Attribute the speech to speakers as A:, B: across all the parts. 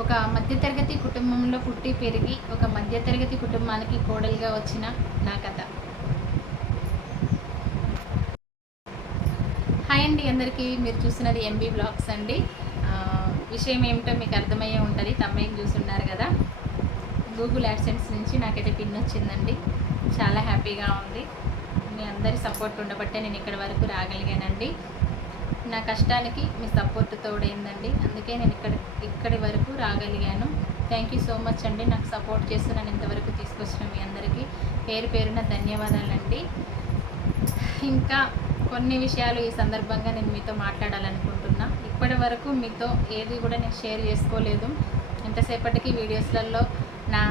A: ఒక మధ్యతరగతి కుటుంబంలో పుట్టి పెరిగి ఒక మధ్యతరగతి కుటుంబానికి కోడలుగా వచ్చిన నా కథ. హాయ్ అండి అందరికీ మీరు చూస్తున్నది ఎంబీ బ్లాగ్స్ అండి. విషయం ఏమిటో మీకు అర్థమయ్యే ఉంటుంది తమ్మేం చూస్తున్నారు కదా. గూగుల్ యాడ్సెన్స్ నుంచి నాకైతే పిన్ వచ్చిందండి. చాలా హ్యాపీగా ఉంది. మీ అందరి సపోర్ట్ ఉండబట్టే నేను ఇక్కడ వరకు రాగలిగానండి. నా కష్టానికి మీ సపోర్ట్ తోడైందండి. అందుకే నేను ఇక్కడ ఇక్కడి వరకు రాగలిగాను. థ్యాంక్ యూ సో మచ్ అండి. నాకు సపోర్ట్ చేస్తూ నన్ను ఇంతవరకు తీసుకొచ్చిన మీ అందరికీ. పేరు పేరున ధన్యవాదాలండి. ఇంకా కొన్ని విషయాలు ఈ సందర్భంగా నేను మీతో మాట్లాడాలనుకుంటున్నా. ఇప్పటి వరకు మీతో ఏది కూడా నేను షేర్ చేసుకోలేదు. ఎంతసేపటికి వీడియోస్లలో నా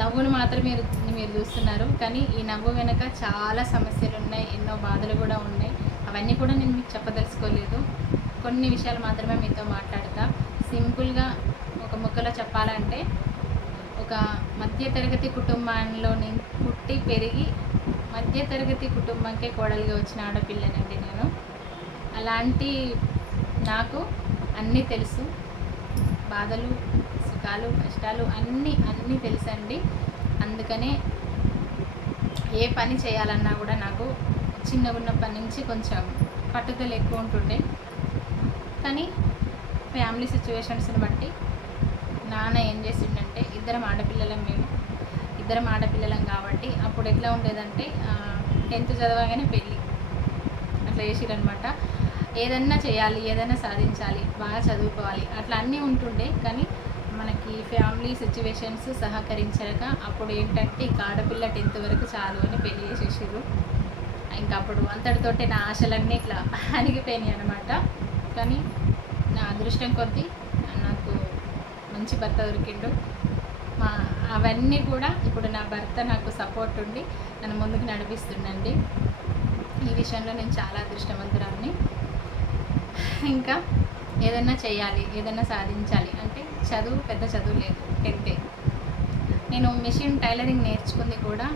A: నవ్వును మాత్రం మీరు మీరు చూస్తున్నారు. కానీ ఈ నవ్వు వెనుక చాలా సమస్యలు ఉన్నాయి ఎన్నో బాధలు కూడా ఉన్నాయి. అవన్నీ కూడా నేను మీకు చెప్పదలుచుకోలేదు. కొన్ని విషయాలు మాత్రమే మీతో మాట్లాడతా. సింపుల్గా ఒక ముక్కలో చెప్పాలంటే ఒక మధ్యతరగతి కుటుంబంలో నేను పుట్టి పెరిగి మధ్యతరగతి కుటుంబంకే కోడలుగా వచ్చిన ఆడపిల్లనండి నేను. అలాంటి నాకు అన్నీ తెలుసు. బాధలు సుఖాలు కష్టాలు అన్నీ అన్నీ తెలుసండి. అందుకనే ఏ పని చేయాలన్నా కూడా నాకు చిన్నగా ఉన్నప్పటి నుంచి కొంచెం పట్టుదల ఎక్కువ ఉంటుండే. కానీ ఫ్యామిలీ సిచ్యువేషన్స్ని బట్టి నాన్న ఏం చేసిండంటే ఇద్దరం ఆడపిల్లలం మేము. ఇద్దరం ఆడపిల్లలం కాబట్టి అప్పుడు ఎట్లా ఉండేదంటే టెన్త్ చదవగానే పెళ్ళి. అట్లా చేసిరనమాట ఏదన్నా చేయాలి ఏదైనా సాధించాలి బాగా చదువుకోవాలి అట్లా అన్నీ ఉంటుండే. కానీ మనకి ఫ్యామిలీ సిచ్యువేషన్స్ సహకరించక అప్పుడు ఏంటంటే ఇక ఆడపిల్ల టెన్త్ వరకు చాలు అని పెళ్ళి చేసేసారు ఇంకా అప్పుడు అంతటితోటే నా ఆశలన్నీ ఇట్లా అణిగిపోయినాయి అనమాట కానీ నా అదృష్టం కొద్దీ నాకు మంచి భర్త దొరికిండు. మా అవన్నీ కూడా ఇప్పుడు నా భర్త నాకు సపోర్ట్ ఉండి నన్ను ముందుకు నడిపిస్తుండండి. ఈ విషయంలో నేను చాలా అదృష్టవంతురాన్ని ఇంకా ఏదన్నా చేయాలి ఏదన్నా సాధించాలి అంటే చదువు పెద్ద చదువు లేదు టెన్తే. నేను మిషన్ టైలరింగ్ నేర్చుకుంది కూడా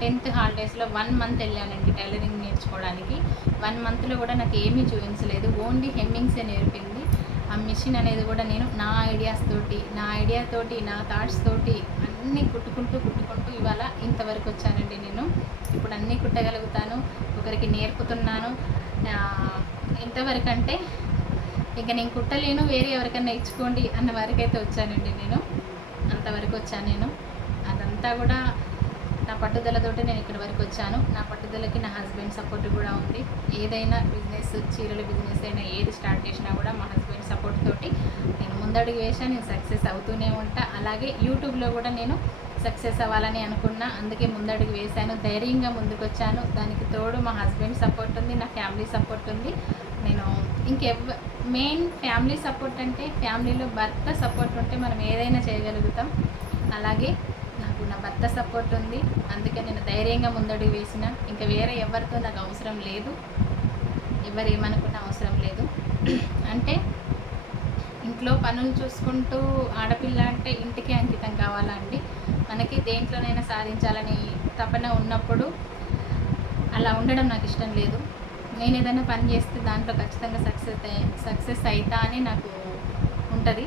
A: టెన్త్ హాలిడేస్లో వన్ మంత్ వెళ్ళానండి టైలరింగ్ నేర్చుకోవడానికి. వన్ మంత్లో కూడా నాకు ఏమీ చూపించలేదు. ఓన్లీ హెమ్మింగ్సే నేర్పింది. ఆ మిషన్ అనేది కూడా నేను నా ఐడియాస్ తోటి నా ఐడియా తోటి నా థాట్స్ తోటి అన్నీ కుట్టుకుంటూ కుట్టుకుంటూ ఇవాళ ఇంతవరకు వచ్చానండి నేను. ఇప్పుడు అన్నీ కుట్టగలుగుతాను. ఒకరికి నేర్పుతున్నాను. ఎంతవరకు అంటే ఇక నేను కుట్టలేను వేరే ఎవరికైనా ఇచ్చుకోండి అన్న వరకైతే వచ్చానండి నేను. అంతవరకు వచ్చాను నేను. అదంతా కూడా నా పట్టుదలతోటి నేను ఇక్కడి వరకు వచ్చాను. నా పట్టుదలకి నా హస్బెండ్ సపోర్ట్ కూడా ఉంది. ఏదైనా బిజినెస్ చీరల బిజినెస్ అయినా ఏది స్టార్ట్ చేసినా కూడా మా హస్బెండ్ సపోర్ట్ తోటి నేను ముందడుగు వేసాను నేను సక్సెస్ అవుతూనే ఉంటా. అలాగే యూట్యూబ్లో కూడా నేను సక్సెస్ అవ్వాలని అనుకున్నా. అందుకే ముందడుగు వేశాను. ధైర్యంగా ముందుకొచ్చాను. దానికి తోడు మా హస్బెండ్ సపోర్ట్ ఉంది నా ఫ్యామిలీ సపోర్ట్ ఉంది. నేను ఇంకెవ మెయిన్ ఫ్యామిలీ సపోర్ట్ అంటే ఫ్యామిలీలో భర్త సపోర్ట్ ఉంటే మనం ఏదైనా చేయగలుగుతాం. అలాగే భర్త సపోర్ట్ ఉంది. అందుకే నేను ధైర్యంగా ముందడుగు వేసిన. ఇంకా వేరే ఎవరితో నాకు అవసరం లేదు. ఎవరు ఏమనుకున్న అవసరం లేదు. అంటే ఇంట్లో పనులు చూసుకుంటూ ఆడపిల్ల అంటే ఇంటికి అంకితం కావాలా అండి? మనకి దేంట్లోనైనా సాధించాలని తపన ఉన్నప్పుడు అలా ఉండడం నాకు ఇష్టం లేదు. నేను ఏదైనా పని చేస్తే దాంట్లో ఖచ్చితంగా సక్సెస్ సక్సెస్ అవుతా అని నాకు ఉంటుంది.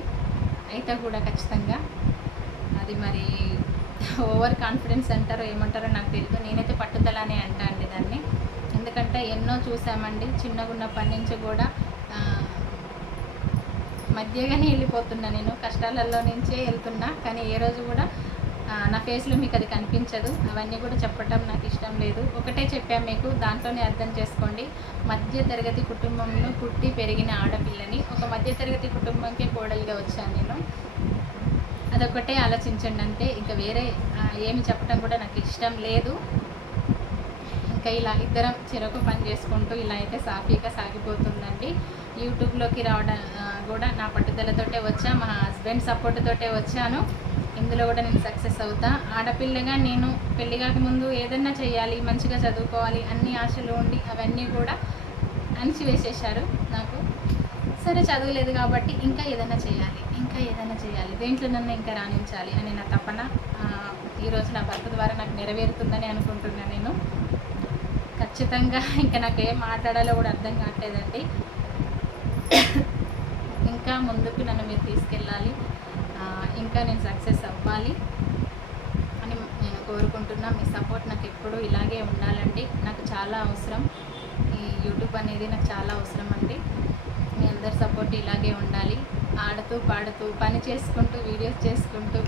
A: అయితే కూడా ఖచ్చితంగా. అది మరి ఓవర్ కాన్ఫిడెన్స్ అంటారో ఏమంటారో నాకు తెలియదు నేనైతే పట్టుదల అనే అంటా అండి దాన్ని. ఎందుకంటే ఎన్నో చూసామండి చిన్నగా ఉన్నప్పటి నుంచి కూడా మధ్యగానే వెళ్ళిపోతున్నా నేను. కష్టాలలో నుంచే వెళ్తున్నా కానీ ఏ రోజు కూడా నా ఫేస్లో మీకు అది కనిపించదు. అవన్నీ కూడా చెప్పటం నాకు ఇష్టం లేదు. ఒకటే చెప్పాను మీకు దాంట్లోనే అర్థం చేసుకోండి. మధ్య తరగతి కుటుంబంలో పుట్టి పెరిగిన ఆడపిల్లని ఒక మధ్య తరగతి కుటుంబంకే కోడలిగా వచ్చాను నేను. అదొకటే ఆలోచించండి అంతే ఇంకా వేరే ఏమి చెప్పడం కూడా నాకు ఇష్టం లేదు. ఇంకా ఇలా ఇద్దరం చెరకు పని చేసుకుంటూ ఇలా అయితే సాఫీగా సాగిపోతుందండి. యూట్యూబ్లోకి రావడం కూడా నా పట్టుదలతోటే వచ్చా మా హస్బెండ్ సపోర్ట్ తోటే వచ్చాను. ఇందులో కూడా నేను సక్సెస్ అవుతా. ఆడపిల్లగా నేను పెళ్ళి కాకముందు ఏదన్నా చేయాలి మంచిగా చదువుకోవాలి అన్ని ఆశలు ఉండి అవన్నీ కూడా అణిచివేసేశారు నాకు. సరే చదువులేదు కాబట్టి ఇంకా ఏదైనా చేయాలి ఏదైనా చేయాలి. దేంట్లోనన్నా ఇంకా రాణించాలి అని నా తపన ఈరోజు నా భర్త ద్వారా నాకు నెరవేరుతుందని అనుకుంటున్నాను నేను. ఖచ్చితంగా ఇంకా నాకు ఏం మాట్లాడాలో కూడా అర్థం కావట్లేదండి. ఇంకా ముందుకు నన్ను మీరు తీసుకెళ్ళాలి. ఇంకా నేను సక్సెస్ అవ్వాలి అని నేను కోరుకుంటున్నా. మీ సపోర్ట్ నాకు ఎప్పుడూ ఇలాగే ఉండాలండి. నాకు చాలా అవసరం. ఈ యూట్యూబ్ అనేది నాకు చాలా అవసరం అండి. మీ అందరి సపోర్ట్ ఇలాగే ఉండాలి. ఆడుతూ పాడుతూ పని చేసుకుంటూ వీడియోస్ చేసుకుంటూ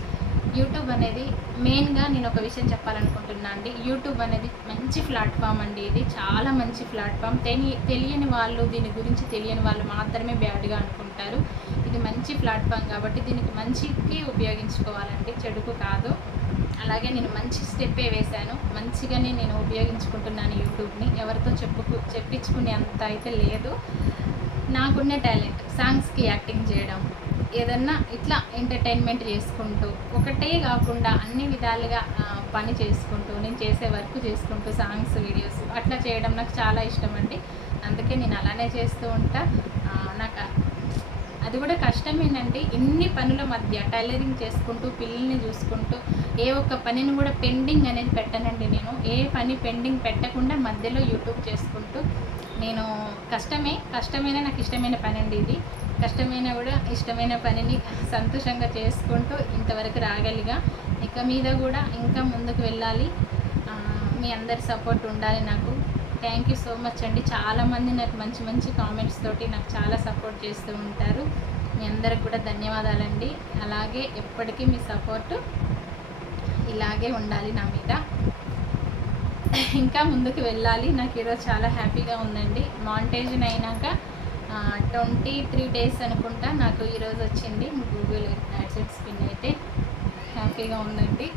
A: యూట్యూబ్ అనేది మెయిన్గా నేను ఒక విషయం చెప్పాలనుకుంటున్నా అండి. యూట్యూబ్ అనేది మంచి ప్లాట్ఫామ్ అండి ఇది. చాలా మంచి ప్లాట్ఫామ్ తెలి తెలియని వాళ్ళు దీని గురించి తెలియని వాళ్ళు మాత్రమే బ్యాడ్గా అనుకుంటారు. ఇది మంచి ప్లాట్ఫామ్ కాబట్టి దీనికి మంచికి ఉపయోగించుకోవాలండి. చెడుకు కాదు. అలాగే నేను మంచి స్టెప్పే వేశాను. మంచిగానే నేను ఉపయోగించుకుంటున్నాను యూట్యూబ్ని ఎవరితో చెప్పుకు చెప్పించుకునే అంత అయితే లేదు. నాకున్న టాలెంట్ సాంగ్స్కి యాక్టింగ్ చేయడం ఏదన్నా ఇట్లా ఎంటర్టైన్మెంట్ చేసుకుంటూ ఒకటే కాకుండా అన్ని విధాలుగా పని చేసుకుంటూ నేను చేసే వర్క్ చేసుకుంటూ సాంగ్స్ వీడియోస్ అట్లా చేయడం నాకు చాలా ఇష్టం అండి అందుకే నేను అలానే చేస్తూ ఉంటా. నాకు అది కూడా కష్టమేనండి. ఇన్ని పనుల మధ్య టైలరింగ్ చేసుకుంటూ పిల్లల్ని చూసుకుంటూ ఏ ఒక్క పనిని కూడా పెండింగ్ అనేది పెట్టనండి నేను. ఏ పని పెండింగ్ పెట్టకుండా మధ్యలో యూట్యూబ్ చేసుకుంటూ నేను కష్టమే కష్టమైన నాకు ఇష్టమైన పని అండి ఇది. కష్టమైన కూడా ఇష్టమైన పనిని సంతోషంగా చేసుకుంటూ ఇంతవరకు రాగలిగా. ఇక మీద కూడా ఇంకా ముందుకు వెళ్ళాలి. మీ అందరి సపోర్ట్ ఉండాలి నాకు. థ్యాంక్ యూ సో మచ్ అండి. చాలామంది నాకు మంచి మంచి కామెంట్స్ తోటి నాకు చాలా సపోర్ట్ చేస్తూ ఉంటారు. మీ అందరికి కూడా ధన్యవాదాలండి. అలాగే ఎప్పటికీ మీ సపోర్టు ఇలాగే ఉండాలి నా మీద. ఇంకా ముందుకు వెళ్ళాలి. నాకు ఈరోజు చాలా హ్యాపీగా ఉందండి. మాంటేజన్ అయినాక ట్వంటీ త్రీ డేస్ అనుకుంటా నాకు ఈరోజు వచ్చింది. గూగుల్ యాడ్సెట్ స్పిన్ అయితే హ్యాపీగా ఉందండి.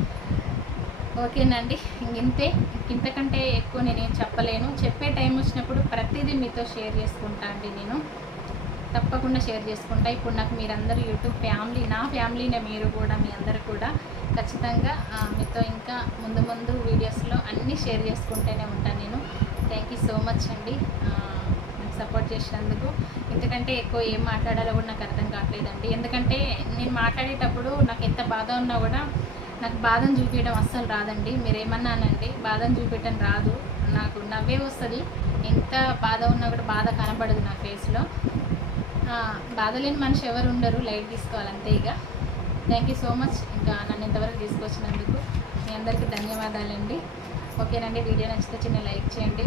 A: ఓకేనండి. ఇంతే. ఇంతకంటే ఎక్కువ నేనేం చెప్పలేను. చెప్పే టైం వచ్చినప్పుడు ప్రతిదీ మీతో షేర్ చేసుకుంటా అండి నేను. తప్పకుండా షేర్ చేసుకుంటా. ఇప్పుడు నాకు మీరందరూ యూట్యూబ్ ఫ్యామిలీ నా ఫ్యామిలీనే మీరు కూడా మీ అందరు కూడా ఖచ్చితంగా మీతో ఇంకా ముందు ముందు వీడియోస్లో అన్నీ షేర్ చేసుకుంటూనే ఉంటాను నేను. థ్యాంక్ యూ సో మచ్ అండి. నాకు సపోర్ట్ చేసినందుకు. ఇంతకంటే ఎక్కువ ఏం మాట్లాడాలో కూడా నాకు అర్థం కావట్లేదండి. ఎందుకంటే నేను మాట్లాడేటప్పుడు నాకు ఎంత బాధ ఉన్నా కూడా నాకు బాధను చూపించడం అస్సలు రాదండి. మీరేమన్నానండి బాధను చూపించడం రాదు. నాకు నవ్వే వస్తుంది. ఎంత బాధ ఉన్నా కూడా బాధ కనబడదు నా ఫేస్లో బాధలేని మనిషి ఎవరు ఉండరు. లైట్ తీసుకోవాలంతే ఇక. థ్యాంక్ యూ సో మచ్ ఇంకా నన్ను ఇంతవరకు తీసుకొచ్చినందుకు మీ అందరికీ ధన్యవాదాలండి. ఓకేనండి. వీడియో నచ్చితే చిన్న లైక్ చేయండి.